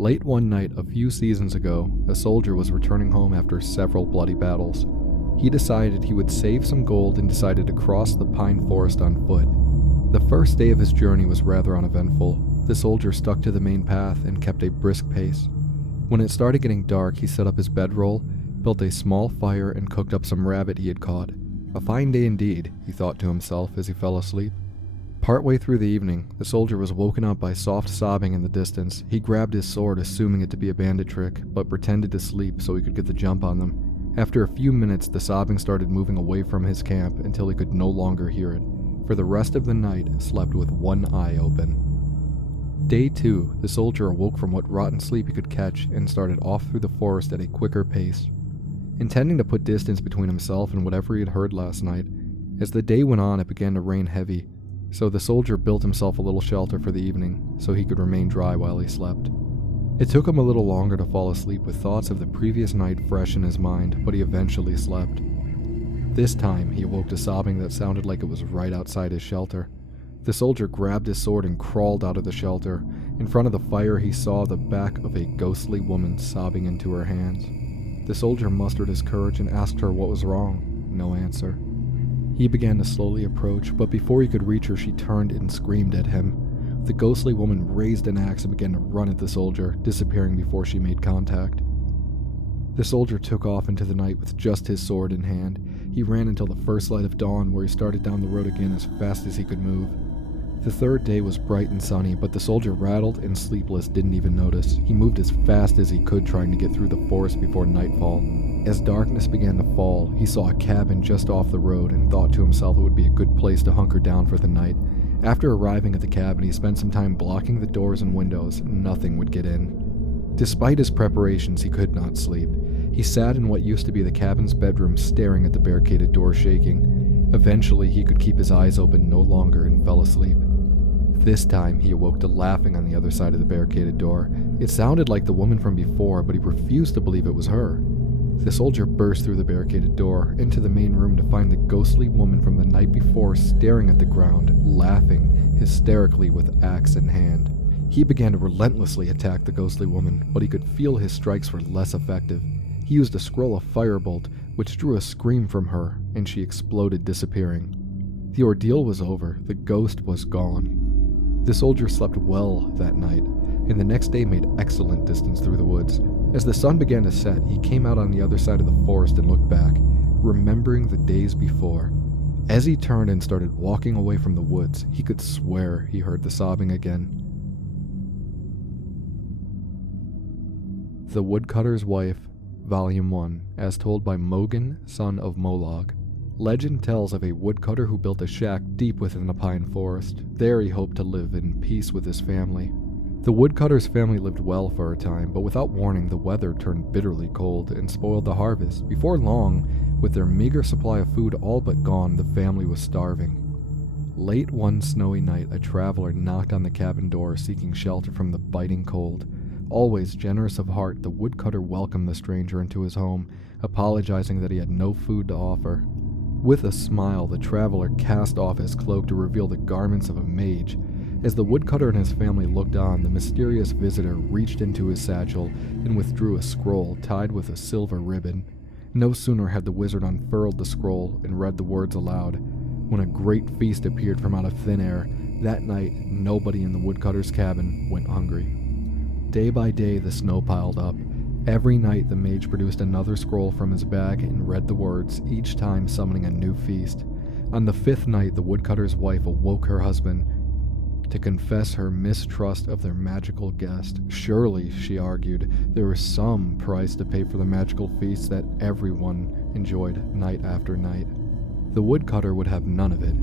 Late one night a few seasons ago, a soldier was returning home after several bloody battles. He decided he would save some gold and decided to cross the pine forest on foot. The first day of his journey was rather uneventful. The soldier stuck to the main path and kept a brisk pace. When it started getting dark, he set up his bedroll, built a small fire, and cooked up some rabbit he had caught. A fine day indeed, he thought to himself as he fell asleep. Partway through the evening, the soldier was woken up by soft sobbing in the distance. He grabbed his sword, assuming it to be a bandit trick, but pretended to sleep so he could get the jump on them. After a few minutes, the sobbing started moving away from his camp until he could no longer hear it. For the rest of the night, slept with one eye open. Day 2, the soldier awoke from what rotten sleep he could catch and started off through the forest at a quicker pace, intending to put distance between himself and whatever he had heard last night. As the day went on, it began to rain heavy, so the soldier built himself a little shelter for the evening so he could remain dry while he slept. It took him a little longer to fall asleep with thoughts of the previous night fresh in his mind, but he eventually slept. This time, he awoke to sobbing that sounded like it was right outside his shelter. The soldier grabbed his sword and crawled out of the shelter. In front of the fire, he saw the back of a ghostly woman sobbing into her hands. The soldier mustered his courage and asked her what was wrong. No answer. He began to slowly approach, but before he could reach her, she turned and screamed at him. The ghostly woman raised an axe and began to run at the soldier, disappearing before she made contact. The soldier took off into the night with just his sword in hand. He ran until the first light of dawn, where he started down the road again as fast as he could move. The third day was bright and sunny, but the soldier, rattled and sleepless, didn't even notice. He moved as fast as he could, trying to get through the forest before nightfall. As darkness began to fall, he saw a cabin just off the road and thought to himself it would be a good place to hunker down for the night. After arriving at the cabin, he spent some time blocking the doors and windows. Nothing would get in. Despite his preparations, he could not sleep. He sat in what used to be the cabin's bedroom, staring at the barricaded door, shaking. Eventually, he could keep his eyes open no longer and fell asleep. This time, he awoke to laughing on the other side of the barricaded door. It sounded like the woman from before, but he refused to believe it was her. The soldier burst through the barricaded door into the main room to find the ghostly woman from the night before staring at the ground, laughing hysterically with axe in hand. He began to relentlessly attack the ghostly woman, but he could feel his strikes were less effective. He used a scroll of firebolt, which drew a scream from her, and she exploded, disappearing. The ordeal was over. The ghost was gone. The soldier slept well that night, and the next day made excellent distance through the woods. As the sun began to set, he came out on the other side of the forest and looked back, remembering the days before. As he turned and started walking away from the woods, he could swear he heard the sobbing again. The Woodcutters Wife, Volume 1, as told by Mogan, son of Molog. Legend tells of a woodcutter who built a shack deep within the pine forest. There he hoped to live in peace with his family. The woodcutter's family lived well for a time, but without warning, the weather turned bitterly cold and spoiled the harvest. Before long, with their meager supply of food all but gone, the family was starving. Late one snowy night, a traveler knocked on the cabin door seeking shelter from the biting cold. Always generous of heart, the woodcutter welcomed the stranger into his home, apologizing that he had no food to offer. With a smile, the traveler cast off his cloak to reveal the garments of a mage. As the woodcutter and his family looked on, the mysterious visitor reached into his satchel and withdrew a scroll tied with a silver ribbon. No sooner had the wizard unfurled the scroll and read the words aloud, when a great feast appeared from out of thin air. That night, nobody in the woodcutter's cabin went hungry. Day by day, the snow piled up. Every night, the mage produced another scroll from his bag and read the words, each time summoning a new feast. On the 5th night, the woodcutter's wife awoke her husband to confess her mistrust of their magical guest. Surely, she argued, there was some price to pay for the magical feasts that everyone enjoyed night after night. The woodcutter would have none of it.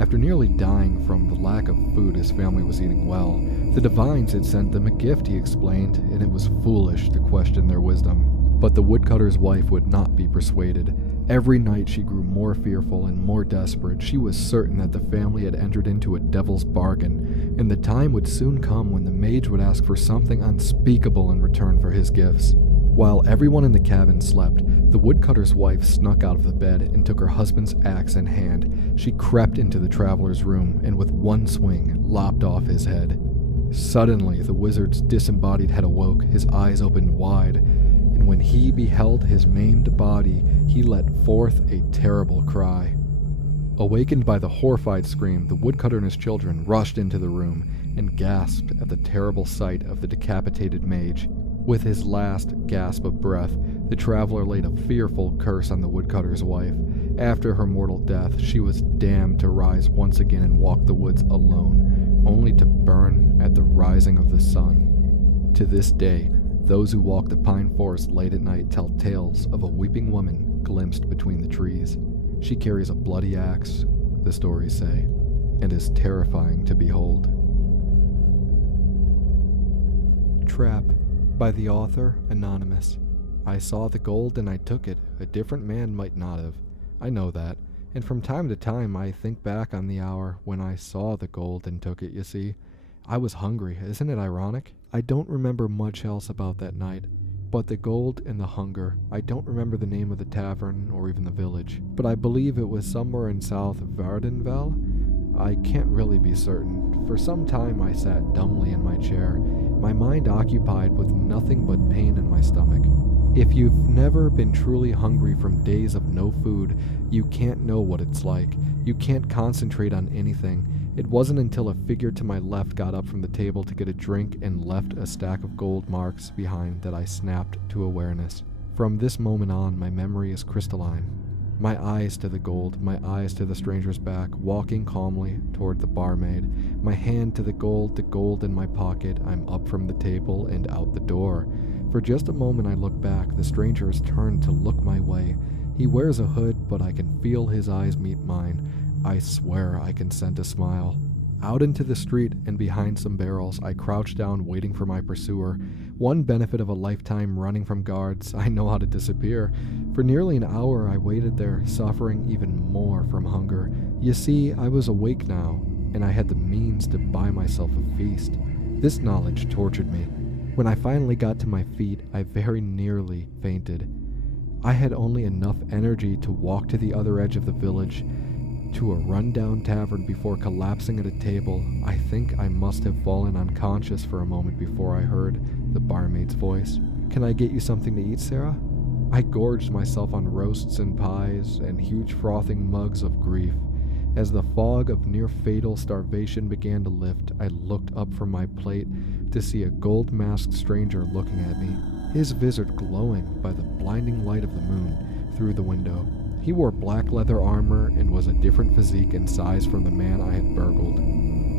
After nearly dying from the lack of food, his family was eating well. The divines had sent them a gift, he explained, and it was foolish to question their wisdom. But the woodcutter's wife would not be persuaded. Every night she grew more fearful and more desperate. She was certain that the family had entered into a devil's bargain, and the time would soon come when the mage would ask for something unspeakable in return for his gifts. While everyone in the cabin slept, the woodcutter's wife snuck out of the bed and took her husband's axe in hand. She crept into the traveler's room and with one swing lopped off his head. Suddenly, the wizard's disembodied head awoke, his eyes opened wide, and when he beheld his maimed body, he let forth a terrible cry. Awakened by the horrified scream, the woodcutter and his children rushed into the room and gasped at the terrible sight of the decapitated mage. With his last gasp of breath, the traveler laid a fearful curse on the woodcutter's wife. After her mortal death, she was damned to rise once again and walk the woods alone, only to burn at the rising of the sun. To this day, those who walk the pine forest late at night tell tales of a weeping woman glimpsed between the trees. She carries a bloody axe, the stories say, and is terrifying to behold. Trap, by the author, Anonymous. I saw the gold and I took it. A different man might not have. I know that, and from time to time I think back on the hour when I saw the gold and took it, you see. I was hungry, isn't it ironic? I don't remember much else about that night, but the gold and the hunger. I don't remember the name of the tavern or even the village, but I believe it was somewhere in South Vardenvel. I can't really be certain. For some time I sat dumbly in my chair, my mind occupied with nothing but pain in my stomach. If you've never been truly hungry from days of no food, you can't know what it's like. You can't concentrate on anything. It wasn't until a figure to my left got up from the table to get a drink and left a stack of gold marks behind that I snapped to awareness. From this moment on, my memory is crystalline. My eyes to the gold, my eyes to the stranger's back, walking calmly toward the barmaid. My hand to the gold in my pocket. I'm up from the table and out the door. For just a moment I look back. The stranger has turned to look my way. He wears a hood, but I can feel his eyes meet mine. I swear I can scent a smile. Out into the street and behind some barrels, I crouch down waiting for my pursuer. One benefit of a lifetime running from guards, I know how to disappear. For nearly an hour I waited there, suffering even more from hunger. You see, I was awake now, and I had the means to buy myself a feast. This knowledge tortured me. When I finally got to my feet, I very nearly fainted. I had only enough energy to walk to the other edge of the village, to a rundown tavern before collapsing at a table. I think I must have fallen unconscious for a moment before I heard the barmaid's voice. "Can I get you something to eat, Sarah?" I gorged myself on roasts and pies and huge frothing mugs of grief. As the fog of near-fatal starvation began to lift, I looked up from my plate to see a gold-masked stranger looking at me, his visage glowing by the blinding light of the moon through the window. He wore black leather armor and was a different physique and size from the man I had burgled,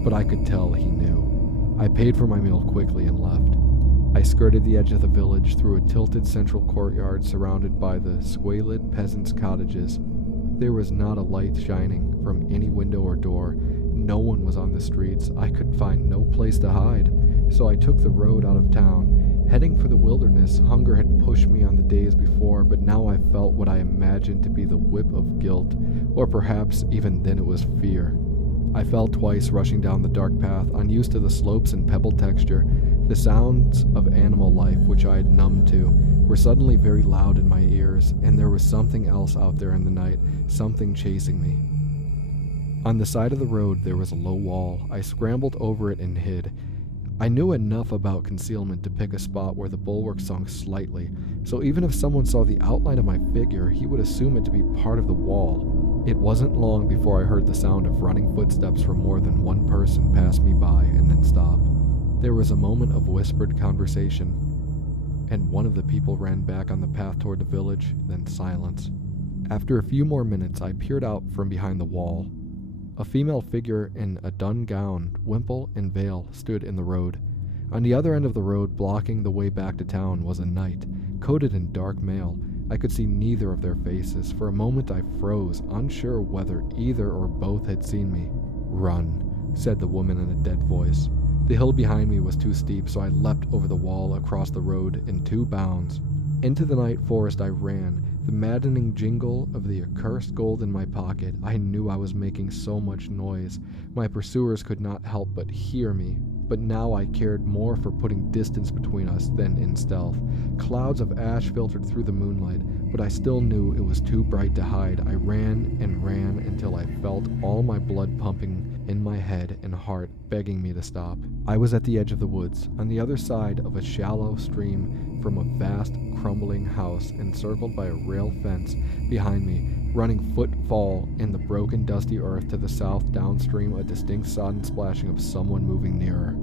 but I could tell he knew. I paid for my meal quickly and left. I skirted the edge of the village through a tilted central courtyard surrounded by the squalid peasants' cottages. There was not a light shining from any window or door. No one was on the streets. I could find no place to hide, so I took the road out of town. Heading for the wilderness, hunger had pushed me on the days before, but now I felt what I imagined to be the whip of guilt, or perhaps even then it was fear. I fell twice rushing down the dark path, unused to the slopes and pebble texture. The sounds of animal life, which I had numbed to, were suddenly very loud in my ears, and there was something else out there in the night, something chasing me. On the side of the road there was a low wall. I scrambled over it and hid. I knew enough about concealment to pick a spot where the bulwark sunk slightly, so even if someone saw the outline of my figure, he would assume it to be part of the wall. It wasn't long before I heard the sound of running footsteps from more than one person pass me by and then stop. There was a moment of whispered conversation, and one of the people ran back on the path toward the village, then silence. After a few more minutes, I peered out from behind the wall. A female figure in a dun gown, wimple, and veil stood in the road. On the other end of the road, blocking the way back to town, was a knight, coated in dark mail. I could see neither of their faces. For a moment I froze, unsure whether either or both had seen me. "Run," said the woman in a dead voice. The hill behind me was too steep, so I leapt over the wall across the road in 2 bounds. Into the night forest I ran, the maddening jingle of the accursed gold in my pocket. I knew I was making so much noise. My pursuers could not help but hear me. but now I cared more for putting distance between us than in stealth. Clouds of ash filtered through the moonlight, but I still knew it was too bright to hide. I ran and ran until I felt all my blood pumping in my head and heart, begging me to stop. I was at the edge of the woods, on the other side of a shallow stream from a vast, crumbling house encircled by a rail fence behind me, running footfall in the broken, dusty earth to the south. Downstream, a distinct sodden splashing of someone moving nearer.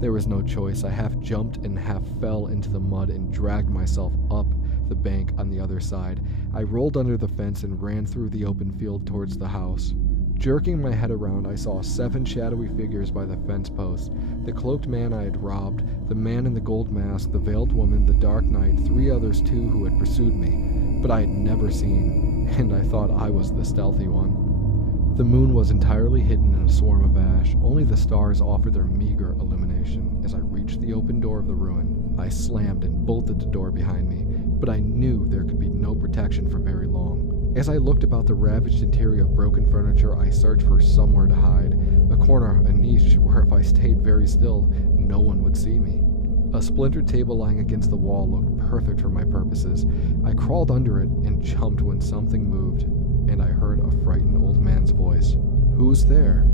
There was no choice. I half jumped and half fell into the mud and dragged myself up the bank on the other side. I rolled under the fence and ran through the open field towards the house. Jerking my head around, I saw 7 shadowy figures by the fence posts. The cloaked man I had robbed, the man in the gold mask, the veiled woman, the dark knight, 3 others too who had pursued me, but I had never seen, and I thought I was the stealthy one. The moon was entirely hidden in a swarm of ash. Only the stars offered their meager illumination. As I reached the open door of the ruin, I slammed and bolted the door behind me, but I knew there could be no protection for very long. As I looked about the ravaged interior of broken furniture, I searched for somewhere to hide. A corner, a niche, where if I stayed very still, no one would see me. A splintered table lying against the wall looked perfect for my purposes. I crawled under it and jumped when something moved, and I heard a frightened old man's voice. "Who's there?"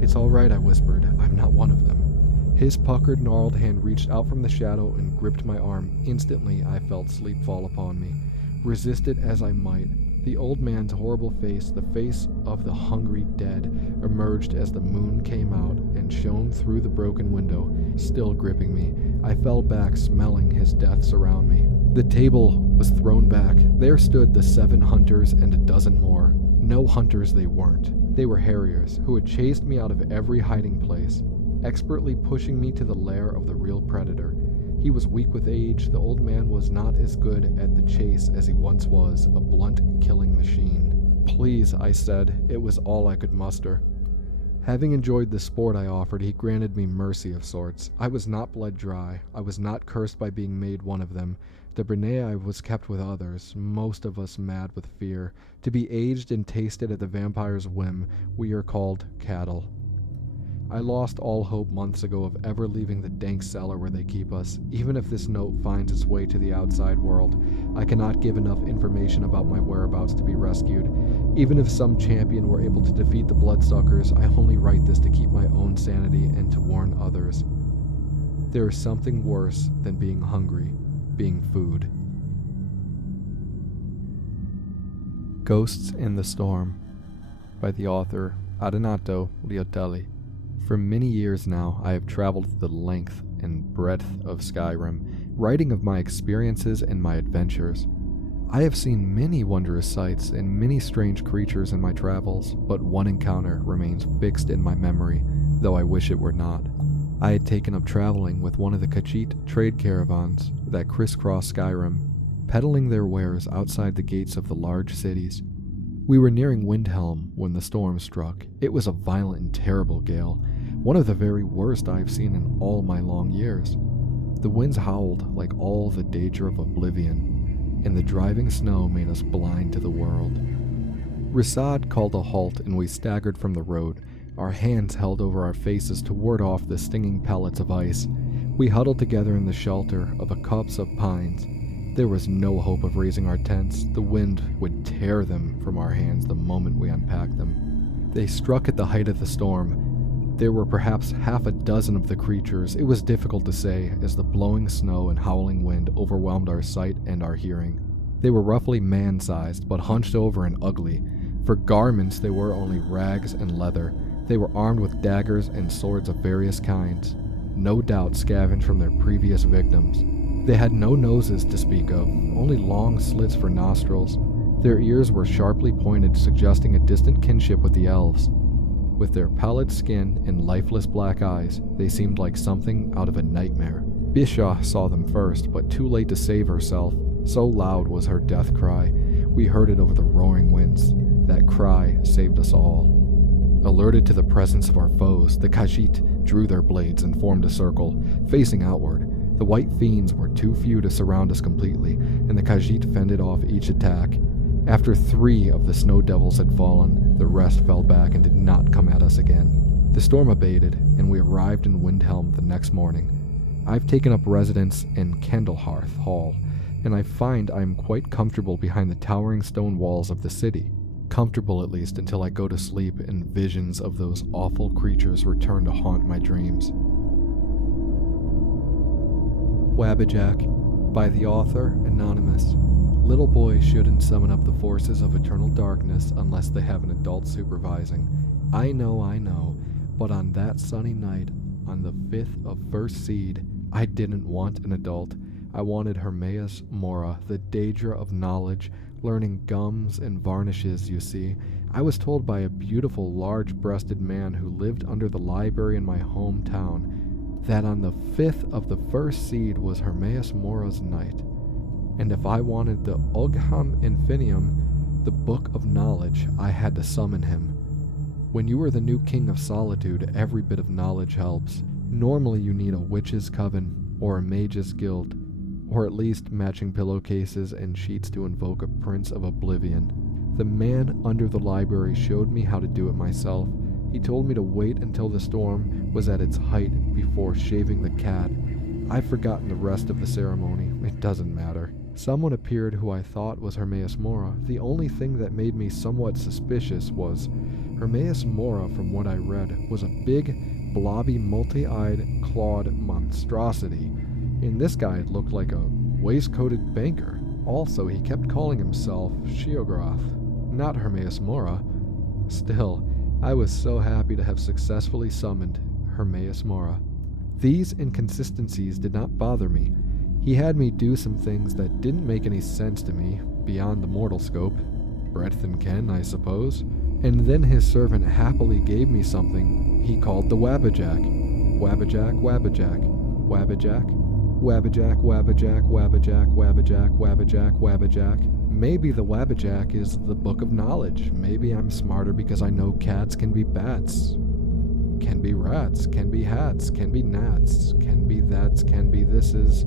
"It's all right," I whispered. "I'm not one of them." His puckered, gnarled hand reached out from the shadow and gripped my arm. Instantly, I felt sleep fall upon me. Resist it as I might, the old man's horrible face, the face of the hungry dead, emerged as the moon came out and shone through the broken window, still gripping me. I fell back, smelling his death surround me. The table was thrown back. There stood the 7 hunters and a dozen more. No hunters they weren't. They were harriers who had chased me out of every hiding place, expertly pushing me to the lair of the real predator. He was weak with age. The old man was not as good at the chase as he once was, a blunt killing machine. "Please," I said. It was all I could muster. Having enjoyed the sport I offered, he granted me mercy of sorts. I was not bled dry. I was not cursed by being made one of them. The Brunei was kept with others, most of us mad with fear. To be aged and tasted at the vampire's whim, we are called cattle. I lost all hope months ago of ever leaving the dank cellar where they keep us. Even if this note finds its way to the outside world, I cannot give enough information about my whereabouts to be rescued. Even if some champion were able to defeat the bloodsuckers, I only write this to keep my own sanity and to warn others. There is something worse than being hungry, being food. Ghosts in the Storm by the author Adenato Liotelli. For many years now, I have traveled the length and breadth of Skyrim, writing of my experiences and my adventures. I have seen many wondrous sights and many strange creatures in my travels, but one encounter remains fixed in my memory, though I wish it were not. I had taken up traveling with one of the Khajiit trade caravans that crisscross Skyrim, peddling their wares outside the gates of the large cities. We were nearing Windhelm when the storm struck. It was a violent and terrible gale, one of the very worst I have seen in all my long years. The winds howled like all the danger of oblivion, and the driving snow made us blind to the world. Rasad called a halt and we staggered from the road, our hands held over our faces to ward off the stinging pellets of ice. We huddled together in the shelter of a copse of pines. There was no hope of raising our tents. The wind would tear them from our hands the moment we unpacked them. They struck at the height of the storm. There were perhaps half a dozen of the creatures. It was difficult to say, as the blowing snow and howling wind overwhelmed our sight and our hearing. They were roughly man-sized, but hunched over and ugly. For garments, they wore only rags and leather. They were armed with daggers and swords of various kinds, no doubt scavenged from their previous victims. They had no noses to speak of, only long slits for nostrils. Their ears were sharply pointed, suggesting a distant kinship with the elves. With their pallid skin and lifeless black eyes, they seemed like something out of a nightmare. Bisha saw them first, but too late to save herself. So loud was her death cry. We heard it over the roaring winds. That cry saved us all. Alerted to the presence of our foes, the Khajiit drew their blades and formed a circle, facing outward. The white fiends were too few to surround us completely, and the Khajiit fended off each attack. After 3 of the snow devils had fallen, the rest fell back and did not come at us again. The storm abated, and we arrived in Windhelm the next morning. I've taken up residence in Candlehearth Hall, and I find I am quite comfortable behind the towering stone walls of the city. Comfortable at least until I go to sleep and visions of those awful creatures return to haunt my dreams. Waba Jack, by the author, anonymous. Little boys shouldn't summon up the forces of eternal darkness unless they have an adult supervising. I know, but on that sunny night, on the 5th of First Seed, I didn't want an adult. I wanted Hermaeus Mora, the Daedra of knowledge, learning gums and varnishes, you see. I was told by a beautiful, large-breasted man who lived under the library in my hometown that on the 5th of the First Seed was Hermaeus Mora's night. And if I wanted the Ogham Infinium, the Book of Knowledge, I had to summon him. When you are the new King of Solitude, every bit of knowledge helps. Normally you need a witch's coven, or a mage's guild, or at least matching pillowcases and sheets to invoke a Prince of Oblivion. The man under the library showed me how to do it myself. He told me to wait until the storm was at its height before shaving the cat. I've forgotten the rest of the ceremony. It doesn't matter. Someone appeared who I thought was Hermaeus Mora. The only thing that made me somewhat suspicious was Hermaeus Mora, from what I read, was a big, blobby, multi-eyed, clawed monstrosity. And this guy looked like a waistcoated banker. Also, he kept calling himself Sheogorath, not Hermaeus Mora. Still, I was so happy to have successfully summoned Hermaeus Mora. These inconsistencies did not bother me. He had me do some things that didn't make any sense to me, beyond the mortal scope. Breadth and ken, I suppose. And then his servant happily gave me something he called the Waba Jack. Waba Jack, Waba Jack, Waba Jack, Waba Jack, Waba Jack, Waba Jack, Waba Jack, Waba Jack, Waba Jack. Maybe the Waba Jack is the book of knowledge. Maybe I'm smarter because I know cats can be bats, can be rats, can be hats, can be gnats, can be that's, can be thises,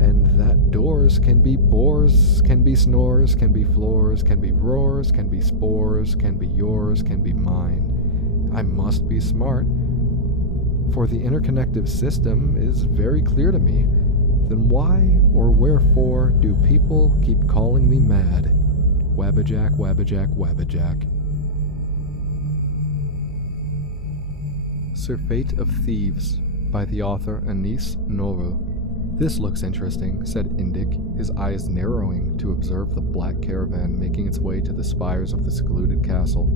and that doors can be bores, can be snores, can be floors, can be roars, can be spores, can be yours, can be mine. I must be smart, for the interconnective system is very clear to me. Then why or wherefore do people keep calling me mad? Waba Jack, Waba Jack, Waba Jack. Surfeit of Thieves, by the author Anis Noru. This looks interesting, said Indik, his eyes narrowing to observe the black caravan making its way to the spires of the secluded castle.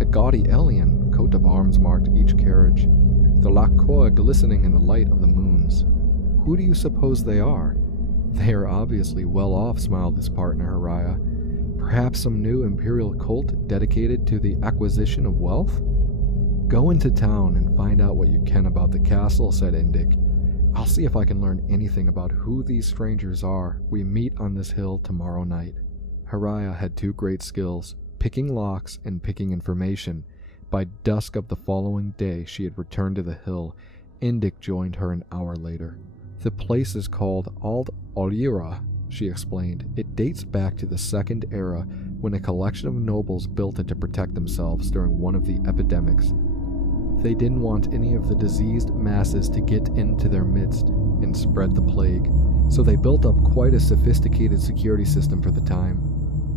A gaudy alien coat of arms marked each carriage, the lac coeur glistening in the light of the moons. Who do you suppose they are? They are obviously well off, smiled his partner Hariah. Perhaps some new imperial cult dedicated to the acquisition of wealth? Go into town and find out what you can about the castle, said Indik. I'll see if I can learn anything about who these strangers are. We meet on this hill tomorrow night. Hariah had two great skills, picking locks and picking information. By dusk of the following day, she had returned to the hill. Indik joined her an hour later. The place is called Ald Olira, she explained. It dates back to the Second Era, when a collection of nobles built it to protect themselves during one of the epidemics. They didn't want any of the diseased masses to get into their midst and spread the plague, so they built up quite a sophisticated security system for the time.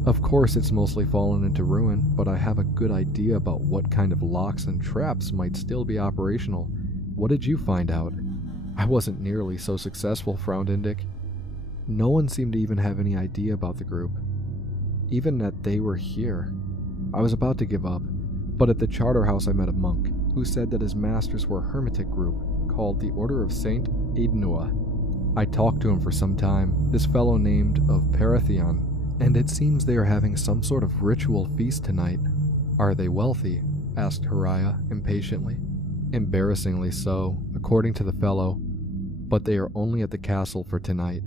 Of course, it's mostly fallen into ruin, but I have a good idea about what kind of locks and traps might still be operational. What did you find out? I wasn't nearly so successful, frowned Indik. No one seemed to even have any idea about the group, even that they were here. I was about to give up, but at the charter house I met a monk, who said that his masters were a hermetic group called the Order of Saint Eidnua. I talked to him for some time, this fellow named of Parathion, and it seems they are having some sort of ritual feast tonight. Are they wealthy? Asked Hariah impatiently. Embarrassingly so, according to the fellow, but they are only at the castle for tonight.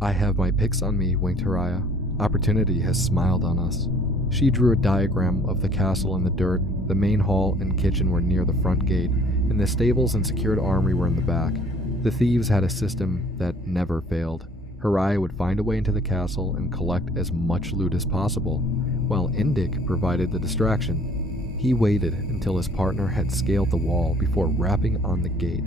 I have my picks on me, winked Hariah. Opportunity has smiled on us. She drew a diagram of the castle in the dirt. The main hall and kitchen were near the front gate, and the stables and secured armory were in the back. The thieves had a system that never failed. Hariah would find a way into the castle and collect as much loot as possible, while Indik provided the distraction. He waited until his partner had scaled the wall before rapping on the gate.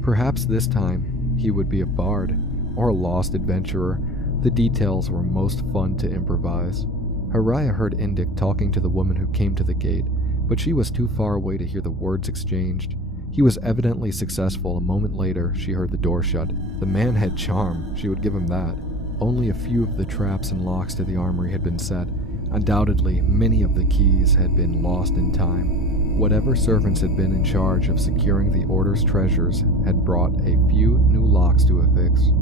Perhaps this time he would be a bard or a lost adventurer. The details were most fun to improvise. Haraya heard Indik talking to the woman who came to the gate, but she was too far away to hear the words exchanged. He was evidently successful. A moment later, she heard the door shut. The man had charm, she would give him that. Only a few of the traps and locks to the armory had been set. Undoubtedly, many of the keys had been lost in time. Whatever servants had been in charge of securing the Order's treasures had brought a few new locks to affix.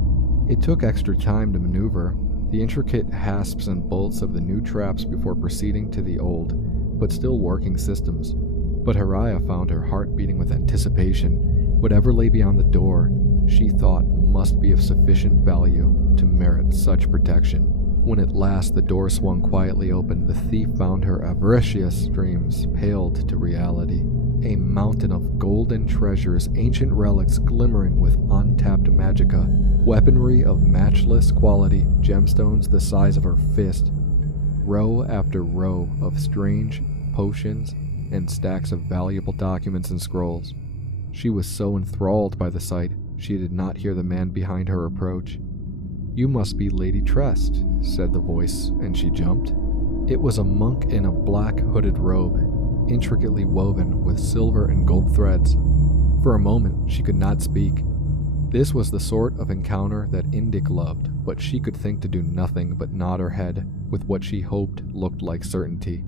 It took extra time to maneuver the intricate hasps and bolts of the new traps before proceeding to the old, but still working systems. But Haraya found her heart beating with anticipation. Whatever lay beyond the door, she thought must be of sufficient value to merit such protection. When at last the door swung quietly open, the thief found her avaricious dreams paled to reality. A mountain of golden treasures, ancient relics glimmering with untapped magicka, weaponry of matchless quality, gemstones the size of her fist, row after row of strange potions, and stacks of valuable documents and scrolls. She was so enthralled by the sight, she did not hear the man behind her approach. "You must be Lady Trest," said the voice, and she jumped. It was a monk in a black hooded robe, intricately woven with silver and gold threads. For a moment, she could not speak. This was the sort of encounter that Indik loved, but she could think to do nothing but nod her head with what she hoped looked like certainty.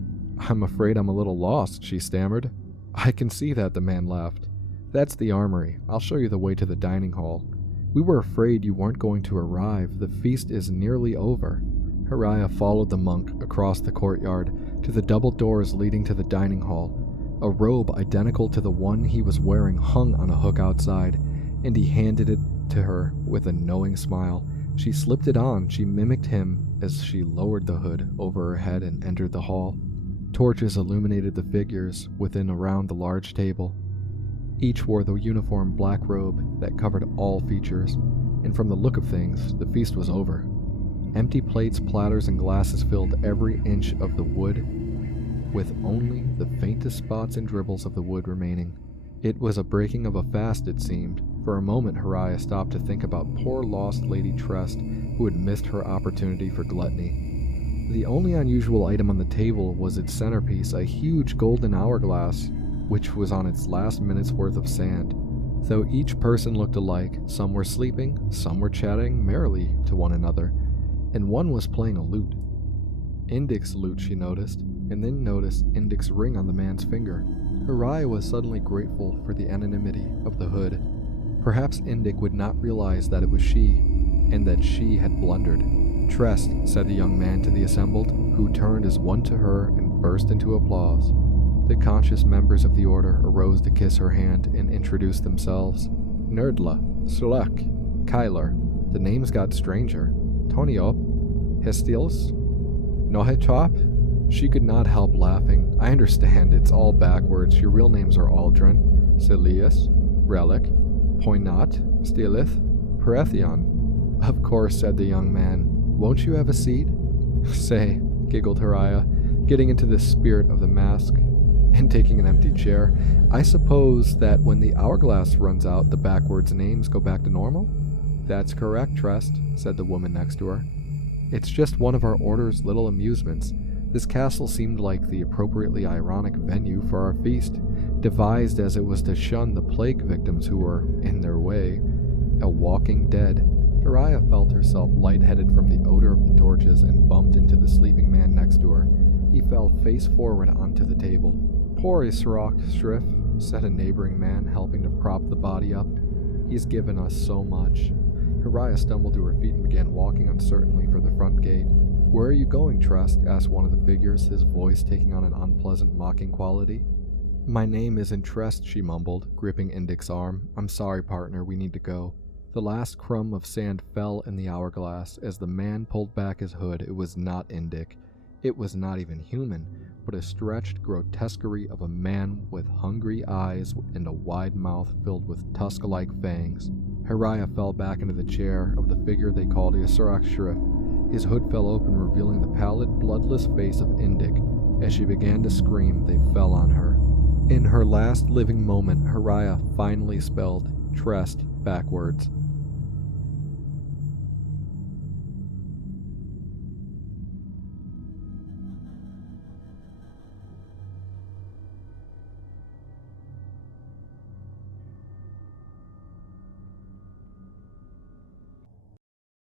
"I'm afraid I'm a little lost," she stammered. "I can see that," the man laughed. "That's the armory. I'll show you the way to the dining hall. We were afraid you weren't going to arrive. The feast is nearly over." Haraya followed the monk across the courtyard to the double doors leading to the dining hall. A robe identical to the one he was wearing hung on a hook outside, and he handed it to her with a knowing smile. She slipped it on. She mimicked him as she lowered the hood over her head and entered the hall. Torches illuminated the figures within around the large table. Each wore the uniform black robe that covered all features, and from the look of things, the feast was over. Empty plates, platters, and glasses filled every inch of the wood, with only the faintest spots and dribbles of the wood remaining. It was a breaking of a fast, it seemed. For a moment, Haraya stopped to think about poor lost Lady Trest, who had missed her opportunity for gluttony. The only unusual item on the table was its centerpiece, a huge golden hourglass, which was on its last minute's worth of sand. Though each person looked alike, some were sleeping, some were chatting merrily to one another, and one was playing a lute. Indik's lute, she noticed, and then noticed Indik's ring on the man's finger. Haraya was suddenly grateful for the anonymity of the hood. Perhaps Indik would not realize that it was she, and that she had blundered. "Trest," said the young man to the assembled, who turned as one to her and burst into applause. The conscious members of the order arose to kiss her hand and introduce themselves. Nerdla, Sluk, Kyler. The names got stranger. Toniop, Hestils, Nohetop. She could not help laughing. "I understand, it's all backwards. Your real names are Aldrin, Celius, Relic, Poinat, Stilith, Perethion." "Of course," said the young man. "Won't you have a seat?" "Say," giggled Haraya, getting into the spirit of the mask and taking an empty chair, "I suppose that when the hourglass runs out, the backwards names go back to normal?" "That's correct, Trest," said the woman next to her. "It's just one of our order's little amusements. This castle seemed like the appropriately ironic venue for our feast, devised as it was to shun the plague victims who were, in their way, a walking dead." Haraya felt herself lightheaded from the odor of the torches and bumped into the sleeping man next to her. He fell face forward onto the table. "Poor Israk Shrif," said a neighboring man, helping to prop the body up. "He's given us so much." Haraya stumbled to her feet and began walking uncertainly for the front gate. "Where are you going, Trust?" asked one of the figures, his voice taking on an unpleasant mocking quality. "My name isn't Trest," she mumbled, gripping Indik's arm. "I'm sorry, partner, we need to go." The last crumb of sand fell in the hourglass as the man pulled back his hood. It was not Indik. It was not even human, but a stretched grotesquerie of a man with hungry eyes and a wide mouth filled with tusk-like fangs. Haraya fell back into the chair of the figure they called Yasurak Shrif. His hood fell open, revealing the pallid, bloodless face of Indik, As she began to scream, they fell on her. In her last living moment, Hariah finally spelled Trest backwards.